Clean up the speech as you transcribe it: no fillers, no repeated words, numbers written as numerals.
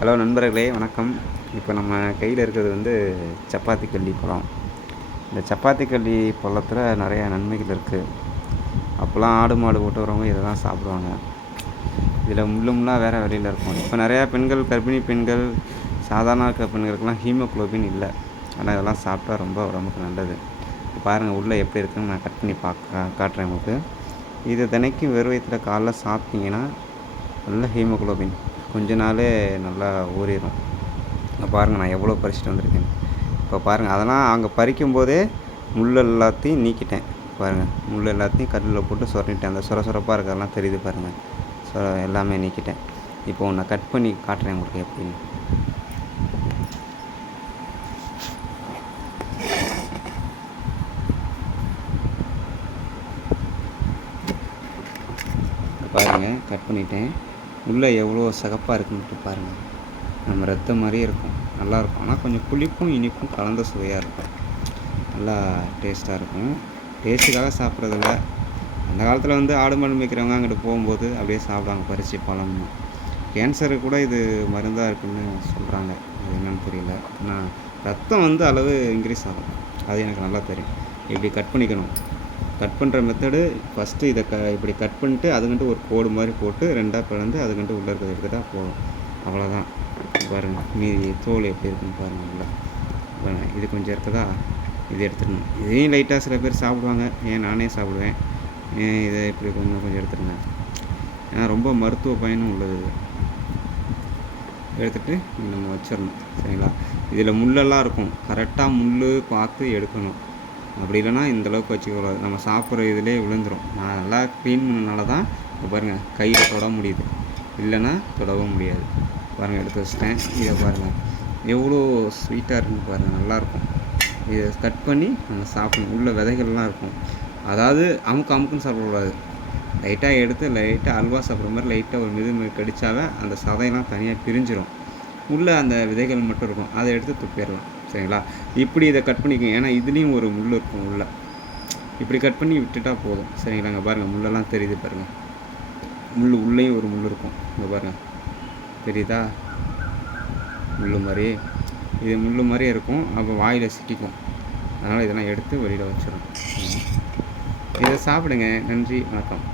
Hello நண்பர்களே, வணக்கம். இப்போ நம்ம கையில் இருக்கிறது வந்து சப்பாத்தி கல்லி பழம். இந்த சப்பாத்தி கல்லி பழத்தில் நிறையா நன்மைகள் இருக்குது. அப்போல்லாம் ஆடு மாடு ஓட்டு வரவங்க இதை தான் சாப்பிடுவாங்க. இதில் முள்ளாக வேறு வெளியில் இருக்கும். இப்போ நிறையா பெண்கள், கர்ப்பிணி பெண்கள், சாதாரண இருக்கிற பெண்களுக்கெல்லாம் ஹீமோக்ளோபின் இல்லை. ஆனால் இதெல்லாம் சாப்பிட்டா ரொம்ப உடம்புக்கு நல்லது. பாருங்கள் உள்ளே எப்படி இருக்குதுன்னு நான் கட் பண்ணி காட்டுறேன் உங்களுக்கு. இது தினைக்கும் வெறும் வயிற்றில் காலைல சாப்பிட்டிங்கன்னா நல்ல ஹீமோக்ளோபின் கொஞ்ச நாளே நல்லா ஊறிடும். பாருங்கள் நான் எவ்வளோ பறிச்சுட்டு வந்திருக்கேன். இப்போ பாருங்கள், அதெல்லாம் அங்கே பறிக்கும்போதே முள் எல்லாத்தையும் நீக்கிட்டேன். பாருங்கள், முள் எல்லாத்தையும் கல்லில் போட்டு சொரண்டிட்டேன். அந்த சொரப்பாக இருக்கிறதெல்லாம் தெரியுது பாருங்கள். எல்லாமே நீக்கிட்டேன். இப்போ நான் கட் பண்ணி காட்டுறேன் உங்களுக்கு எப்படின்னு. பாருங்கள், கட் பண்ணிட்டேன். உள்ளே எவ்வளோ சிகப்பாக இருக்குன்ட்டு பாருங்கள். நம்ம ரத்தம் மாதிரியே இருக்கும், நல்லாயிருக்கும். ஆனால் கொஞ்சம் புளிப்பும் இனிப்பும் கலந்த சுவையாக இருக்கும். நல்லா டேஸ்ட்டாக இருக்கும். டேஸ்ட்டுக்காக சாப்பிட்றதில்ல. அந்த காலத்தில் வந்து ஆடு மாடு மேய்க்கிறவங்க அங்கிட்டு போகும்போது அப்படியே சாப்பிடுவாங்க பறித்து பழம்னு. கேன்சருக்கு கூட இது மருந்தாக இருக்குதுன்னு சொல்கிறாங்க. அது என்னன்னு தெரியல. ஆனால் ரத்தம் வந்து அளவு இன்க்ரீஸ் ஆகும், அது எனக்கு நல்லா தெரியும். இப்படி கட் பண்ணிக்கணும். கட் பண்ணுற மெத்தடு ஃபஸ்ட்டு இதை இப்படி கட் பண்ணிட்டு அதுக்கிட்டு ஒரு கோடு மாதிரி போட்டு ரெண்டாக பிளந்து அதுக்கிட்டு உள்ளே இருக்கிறத எடுத்துகிட்டா போதும். அவ்வளோதான். பாருங்கள் மீதி தோல் எப்படி இருக்குன்னு பாருங்கள். உள்ள பாருங்கள், இது கொஞ்சம் இருக்குதா, இது எடுத்துடணும். இதையும் லைட்டாக சில பேர் சாப்பிடுவாங்க, ஏன் நானே சாப்பிடுவேன். இதை இப்படி கொஞ்சம் எடுத்துருங்க. ஏன்னா ரொம்ப மருத்துவ பயனும் உள்ளது. இது எடுத்துகிட்டு நம்ம வச்சிடணும், சரிங்களா. இதில் முள்ளெல்லாம் இருக்கும், கரெக்டாக முள் பார்த்து எடுக்கணும். அப்படி இல்லைன்னா இந்தளவுக்கு வச்சுக்கூடாது. நம்ம சாப்பிட்ற இதிலே விழுந்துடும். நான் நல்லா க்ளீன் பண்ணனால தான் இப்போ பாருங்கள் கையில் தொட முடியுது, இல்லைன்னா தொடவும் முடியாது. பாருங்கள், எடுத்து வச்சிட்டேன். இதை பாருங்கள் எவ்வளோ ஸ்வீட்டாக இருக்குன்னு பாருங்கள், நல்லாயிருக்கும். இதை கட் பண்ணி நம்ம சாப்பிடணும். உள்ள விதைகள்லாம் இருக்கும். அதாவது அமுக்குன்னு சாப்பிடக்கூடாது. லைட்டாக எடுத்து லைட்டாக அல்வா சாப்பிட்ற மாதிரி லைட்டாக ஒரு மிது கடித்தாவே அந்த சதையெல்லாம் தனியாக பிரிஞ்சிடும். உள்ளே அந்த விதைகள் மட்டும் இருக்கும், அதை எடுத்து துப்பிடலாம், சரிங்களா. இப்படி இதை கட் பண்ணிக்கோங்க. ஏன்னா இதுலேயும் ஒரு முள் இருக்கும் உள்ளே. இப்படி கட் பண்ணி விட்டுட்டால் போதும், சரிங்களா. இங்கே பாருங்கள் முள்ளெல்லாம் தெரியுது பாருங்கள். உள்ளேயும் ஒரு முள் இருக்கும். இங்கே பாருங்கள், தெரியுதா முள் மாதிரி. இது முள் மாதிரியே இருக்கும். அப்போ வாயில் சிக்கிக்கும். அதனால் இதெல்லாம் எடுத்து வெளியில் வச்சிடும். இதை சாப்பிடுங்க. நன்றி, வணக்கம்.